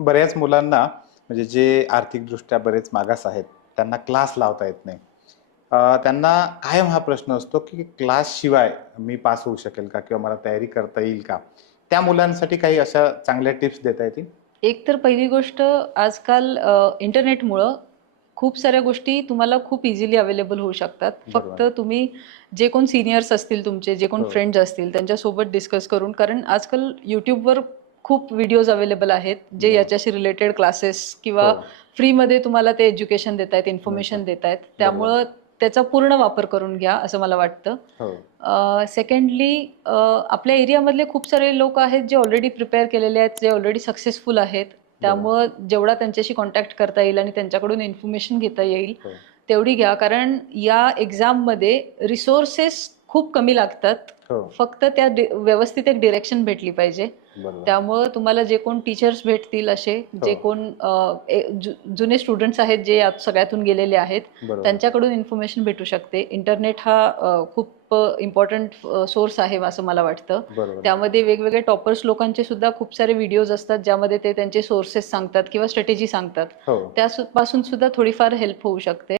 बऱ्याच मुलांना म्हणजे जे आर्थिकदृष्ट्या बरेच मागास आहेत, त्यांना क्लास लावता येत नाही. त्यांना कायम हा प्रश्न असतो, की क्लासशिवाय मी पास होऊ शकेल का? किंवा मला तयारी करता येईल का? त्या मुलांसाठी काही अशा चांगल्या टिप्स देता येतील? एक तर पहिली गोष्ट आजकाल इंटरनेटमुळं खूप साऱ्या गोष्टी तुम्हाला खूप इझिली अवेलेबल होऊ शकतात. फक्त बरोबर. तुम्ही जे कोण सीनियर्स असतील तुमचे, जे कोण हो, फ्रेंड्स असतील त्यांच्यासोबत डिस्कस करून, कारण आजकाल YouTubeवर खूप व्हिडिओज अवेलेबल आहेत, जे बरोबर. याच्याशी रिलेटेड क्लासेस हो, किंवा फ्रीमध्ये तुम्हाला ते एज्युकेशन देतायत, मिळतात. इन्फॉर्मेशन देतायत. बरोबर. त्यामुळं त्याचा पूर्ण वापर करून घ्या असं मला वाटतं. हो, सेकंडली आपल्या एरियामधले खूप सारे लोक आहेत जे ऑलरेडी प्रिपेअर केलेले आहेत, जे ऑलरेडी सक्सेसफुल आहेत. बरोबर. त्यामुळं जेवढा त्यांच्याशी कॉन्टॅक्ट करता येईल आणि त्यांच्याकडून इन्फॉर्मेशन घेता येईल हो, तेवढी घ्या. कारण या एक्झाममध्ये रिसोर्सेस खूप कमी लागतात. हो. फक्त त्या व्यवस्थित एक डिरेक्शन भेटली पाहिजे. बरोबर. त्यामुळं तुम्हाला जे कोण टीचर्स भेटतील असे, हो, जे कोण जुने स्टुडंट्स आहेत जे यात सगळ्यातून गेलेले आहेत, बरोबर. त्यांच्याकडून इन्फॉर्मेशन भेटू शकते. इंटरनेट हा खूप इम्पॉर्टंट सोर्स आहे असं मला वाटतं. बरोबर. त्यामध्ये वेगवेगळे टॉपर्स लोकांचे सुद्धा खूप सारे व्हिडिओज असतात, ज्यामध्ये ते त्यांचे सोर्सेस सांगतात किंवा स्ट्रॅटेजी सांगतात. हो. त्यापासून सुद्धा थोडीफार हेल्प होऊ शकते.